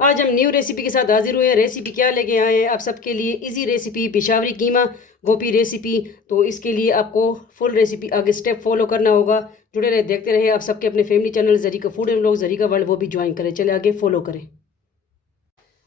आज हम new recipe के साथ हाजिर हुए हैं। रेसिपी क्या लेके आए हैं आप सबके लिए? इजी रेसिपी पेशावरी कीमा गोभी रेसिपी। तो इसके लिए आपको फुल रेसिपी आगे स्टेप फॉलो करना होगा। जुड़े रहे, देखते रहे। आप सबके अपने family channel Zarika food and vlog, Zarika world, वो भी ज्वाइन करें। चले आगे फॉलो करें।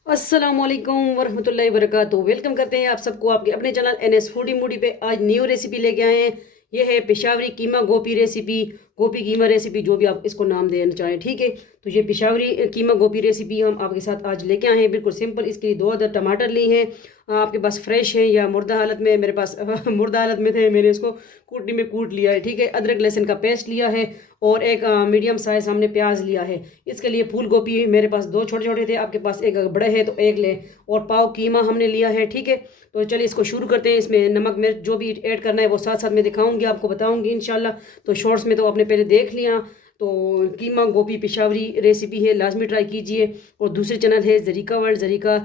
अस्सलाम वालेकुम वरहमतुल्लाहि वबरकातुहू। वेलकम करते हैं आप सबको आपके अपने चैनल NS फूडी मूडी पे। आज न्यू रेसिपी लेके आए हैं। ये है पेशावरी कीमा गोभी रेसिपी, गोभी कीमा रेसिपी, जो भी आप इसको नाम देना चाहें, ठीक है। तो ये पेशावरी कीमा गोभी रेसिपी हम आपके साथ आज लेके आए हैं, बिल्कुल सिंपल। इसके लिए 2 अदद टमाटर लिए हैं। आपके पास फ्रेश है या मुर्दा हालत में? मेरे पास मुर्दा हालत में थे, मैंने इसको कूटनी में कूट लिया है, ठीक है। अदरक लहसुन का पेस्ट लिया है और एक मीडियम साइज हमने प्याज लिया है। इसके लिए फूल गोभी मेरे पास 2 छोटे छोटे थे, आपके पास एक बड़े है तो एक ले। और पाव कीमा हमने लिया है, ठीक है। तो चलिए इसको शुरू करते हैं। इसमें नमक मिर्च जो भी ऐड करना है वो साथ साथ में दिखाऊंगी, आपको बताऊंगी इंशाल्लाह। तो शॉर्ट्स में तो आपने पहले देख लिया। तो कीमा गोभी पेशावरी रेसिपी है, लाजमी ट्राई कीजिए। और दूसरे चैनल है जरीका वर्ल्ड, जरीका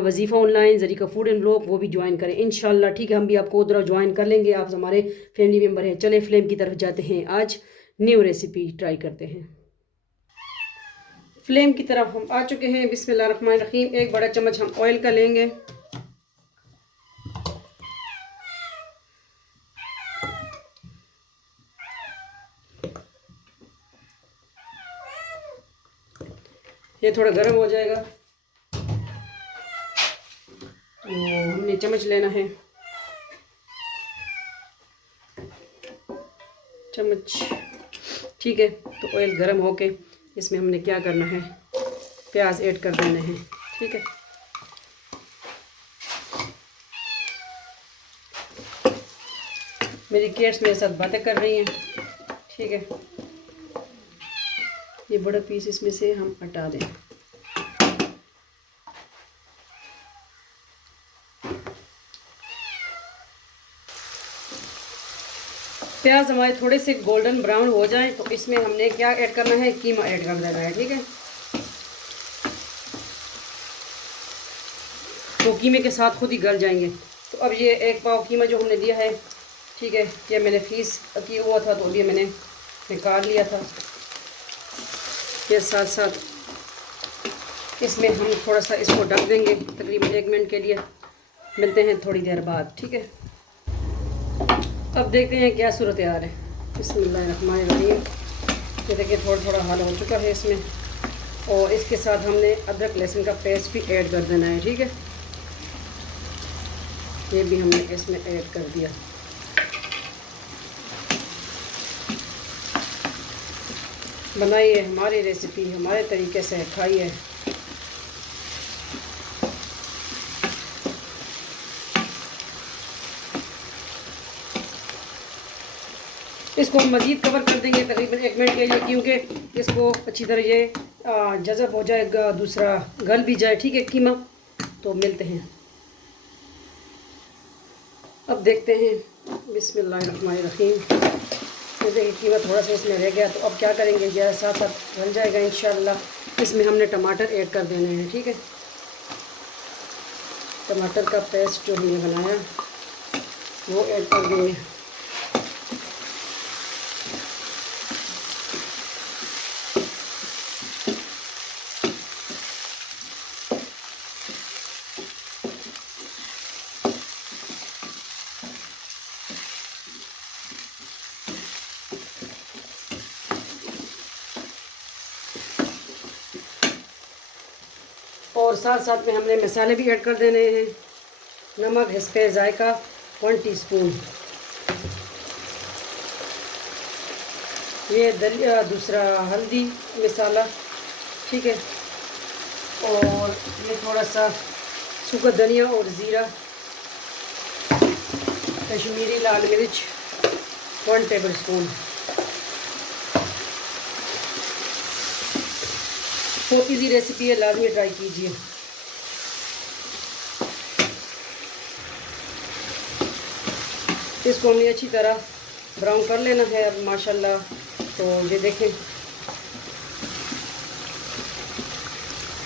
वजीफ़ा online, Zarika food and blog, वो भी ज्वाइन करें इंशाल्लाह, ठीक है। हम भी आपको उधर ज्वाइन कर लेंगे, आप हमारे फैमिली मेम्बर हैं। चले फ्लेम की तरफ जाते हैं, आज न्यू रेसिपी ट्राई करते हैं। फ्लेम की तरफ हम आ चुके हैं। बिस्मिल्लाहिर्रहमानिर्रहीम। एक बड़ा चम्मच हम ऑयल का लेंगे। ये थोड़ा गर्म हो जाएगा तो हमने चम्मच लेना है, चम्मच, ठीक है। तो ऑयल गर्म होके इसमें हमने क्या करना है, प्याज ऐड कर देना है, ठीक है। मेरी किड्स मेरे साथ बातें कर रही हैं, ठीक है। ये बड़ा पीस इसमें से हम हटा दें। प्याज हमारे थोड़े से गोल्डन ब्राउन हो जाएं तो इसमें हमने क्या ऐड करना है, कीमा ऐड कर देना है, ठीक है। तो कीमे के साथ खुद ही गल जाएंगे। तो अब ये एक पाव कीमा जो हमने दिया है, ठीक है, ये मैंने फ्रीज किया हुआ था तो अभी मैंने निकाल लिया था। फिर साथ साथ इसमें हम थोड़ा सा इसको ढक देंगे तकरीबन 1 मिनट के लिए। मिलते हैं थोड़ी देर बाद, ठीक है। अब देखते हैं क्या सूरत आ है। बिस्मिल्लाहिर्रहमानिर्रहीम। ये देखिए थोड़ा थोड़ा हाल हो चुका है इसमें। और इसके साथ हमने अदरक लहसुन का पेस्ट भी ऐड कर देना है, ठीक है। ये भी हमने इसमें ऐड कर दिया। बनाइए हमारी रेसिपी हमारे तरीके से, खाइए। इसको हम मज़ीद कवर कर देंगे तकरीबन 1 मिनट के लिए, क्योंकि इसको अच्छी तरह ये जज़ब हो जाएगा, दूसरा गल भी जाए, ठीक है, कीमा। तो मिलते हैं, अब देखते हैं। बिस्मिल्लाहिर्रहमानिर्रहीम। जैसे कि कीमा थोड़ा सा इसमें रह गया, तो अब क्या करेंगे, यह साथ साथ बन जाएगा इंशाल्लाह। इसमें हमने टमाटर ऐड कर देने हैं, ठीक है। टमाटर का पेस्ट जो हमने बनाया वो ऐड कर देंगे। और साथ साथ में हमने मसाले भी ऐड कर देने हैं। नमक हिस्से जायका 1 टीस्पून, ये दलिया दूसरा हल्दी मसाला, ठीक है। और ये थोड़ा सा सूखा धनिया और ज़ीरा, कश्मीरी लाल मिर्च 1 टेबल स्पून। बहुत इजी रेसिपी है, लाजमी ट्राई कीजिए। इसको हमने अच्छी तरह ब्राउन कर लेना है अब माशाल्लाह। तो ये देखें,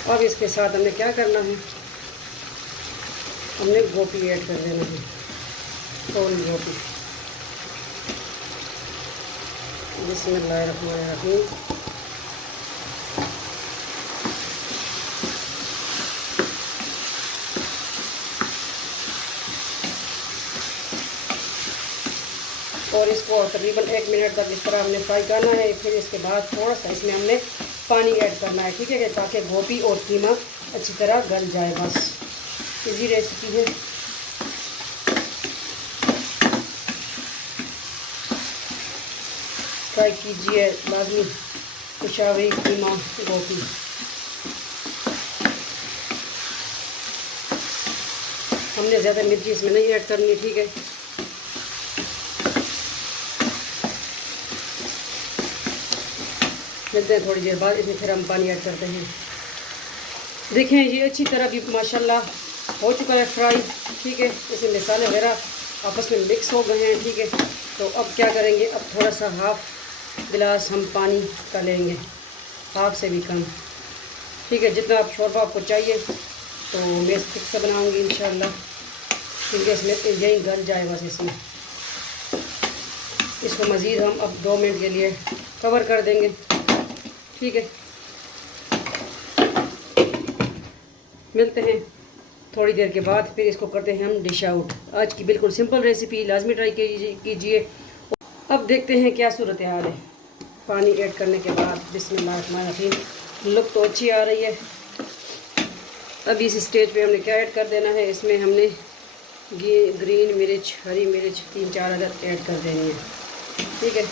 अब इसके साथ हमने क्या करना है, हमने गोभी ऐड कर देना है, फूल गोभी। बिस्मिल्लाहिर्रहमानिर्रहीम। और इसको तकरीबन 1 मिनट तक इस तरह हमने फ्राई करना है। फिर इसके बाद थोड़ा सा इसमें हमने पानी ऐड करना है, ठीक है, ताकि गोभी और कीमा अच्छी तरह गल जाए। बस इजी रेसिपी है। ट्राई कीजिए लाजमी पेशावरी कीमा गोभी। हमने ज़्यादा मिर्ची इसमें नहीं ऐड करनी, ठीक है। मिलते हैं थोड़ी देर बाद, इसमें फिर हम पानी ऐड करते हैं। देखें ये अच्छी तरह भी माशाल्लाह हो चुका है फ्राई, ठीक है। इसमें मसाले वगैरह आपस में मिक्स हो गए हैं, ठीक है। तो अब क्या करेंगे, अब थोड़ा सा हाफ़ गिलास हम पानी का लेंगे, हाफ से भी कम, ठीक है। जितना आप शोरबा आपको चाहिए तो मैं थिक से बनाऊँगी इंशाल्लाह, क्योंकि इसमें यही गल जाए बस। इसमें इसको मज़ीद हम अब 2 मिनट के लिए कवर कर देंगे, ठीक है। मिलते हैं थोड़ी देर के बाद, फिर इसको करते हैं हम डिश आउट। आज की बिल्कुल सिंपल रेसिपी, लाजमी ट्राई कीजिए। अब देखते हैं क्या सूरत हाल है पानी ऐड करने के बाद। बिस्मिल्लाहिर्रहमानिर्रहीम, लुक तो अच्छी आ रही है। अब इस स्टेज पे हमने क्या ऐड कर देना है, इसमें हमने ये ग्रीन मिर्च, हरी मिर्च 3-4 अदद ऐड कर देनी है, ठीक है।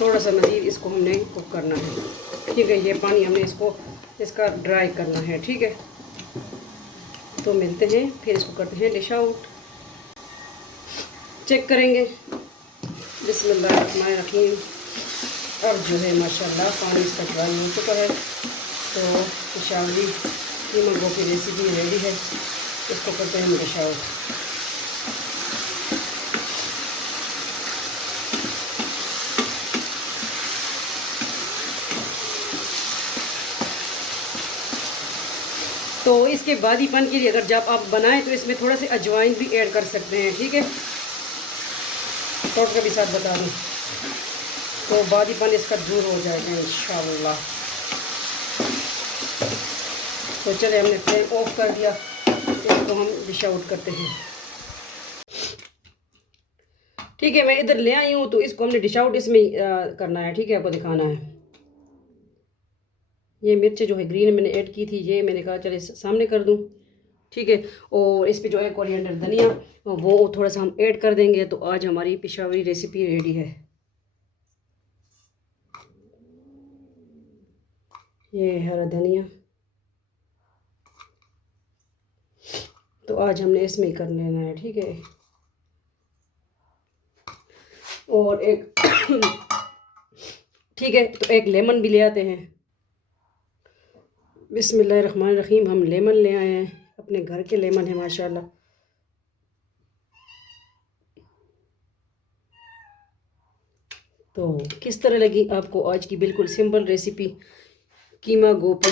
थोड़ा सा मज़ीद इसको हमने कुक करना है, ठीक है। ये पानी हमने इसका ड्राई करना है, ठीक है। तो मिलते हैं फिर, इसको करते हैं डिश आउट। चेक करेंगे, बिस्मिल्लाहिर्रहमानिर्रहीम। अब जो है माशाल्लाह पानी इसका ड्राई हो चुका है। तो पेशावरी कीमा गोभी रेसिपी रेडी है। इसको करते हैं डिश आउट। तो इसके बादीपन के लिए अगर जब आप बनाएं तो इसमें थोड़ा सा अजवाइन भी ऐड कर सकते हैं, ठीक है। टोट का भी साथ बता दूँ तो बादीपन इसका दूर हो जाएगा इंशाअल्लाह। तो चले, हमने फ्लेम ऑफ कर दिया, इसको हम डिश आउट करते हैं, ठीक है। मैं इधर ले आई हूँ, तो इसको हमने डिश आउट इसमें करना है, ठीक है, आपको दिखाना है। ये मिर्च जो है ग्रीन मैंने ऐड की थी, ये मैंने कहा चले सामने कर दूं, ठीक है। और इस पे जो है कोरिएंडर धनिया वो थोड़ा सा हम ऐड कर देंगे। तो आज हमारी पेशावरी रेसिपी रेडी है। ये हरा धनिया, तो आज हमने इसमें ही कर लेना है, ठीक है। और एक ठीक है, तो एक लेमन भी ले आते हैं। बिस्मिल्लाहिर्रहमानिर्रहीम, हम लेमन ले आए हैं, अपने घर के लेमन है माशाल्लाह। तो किस तरह लगी आपको आज की बिल्कुल सिंपल रेसिपी कीमा गोभी।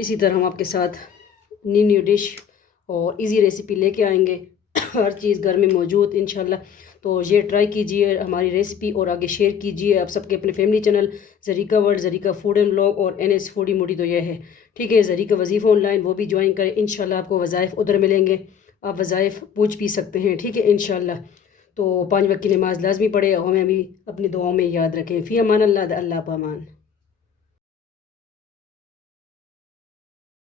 इसी तरह हम आपके साथ न्यू डिश और इजी रेसिपी लेके आएंगे, हर चीज़ घर में मौजूद इंशाल्लाह। तो ये ट्राई कीजिए हमारी रेसिपी और आगे शेयर कीजिए आप सबके अपने family channel Zarika world, Zarika food and vlog और NS फूडी मूडी, तो ये है, ठीक है। ज़रीका वजीफ़ा ऑनलाइन, वो भी ज्वाइन करें इंशाल्लाह। आपको वज़ाइफ उधर मिलेंगे, आप वज़ाइफ पूछ भी सकते हैं, ठीक है इंशाल्लाह। तो 5 वक्त की नमाज़ लाजमी पढ़े और हमें भी अपनी दुआओं में याद रखें। फ़ी अमान अल्लाह, अल्लाह पामान।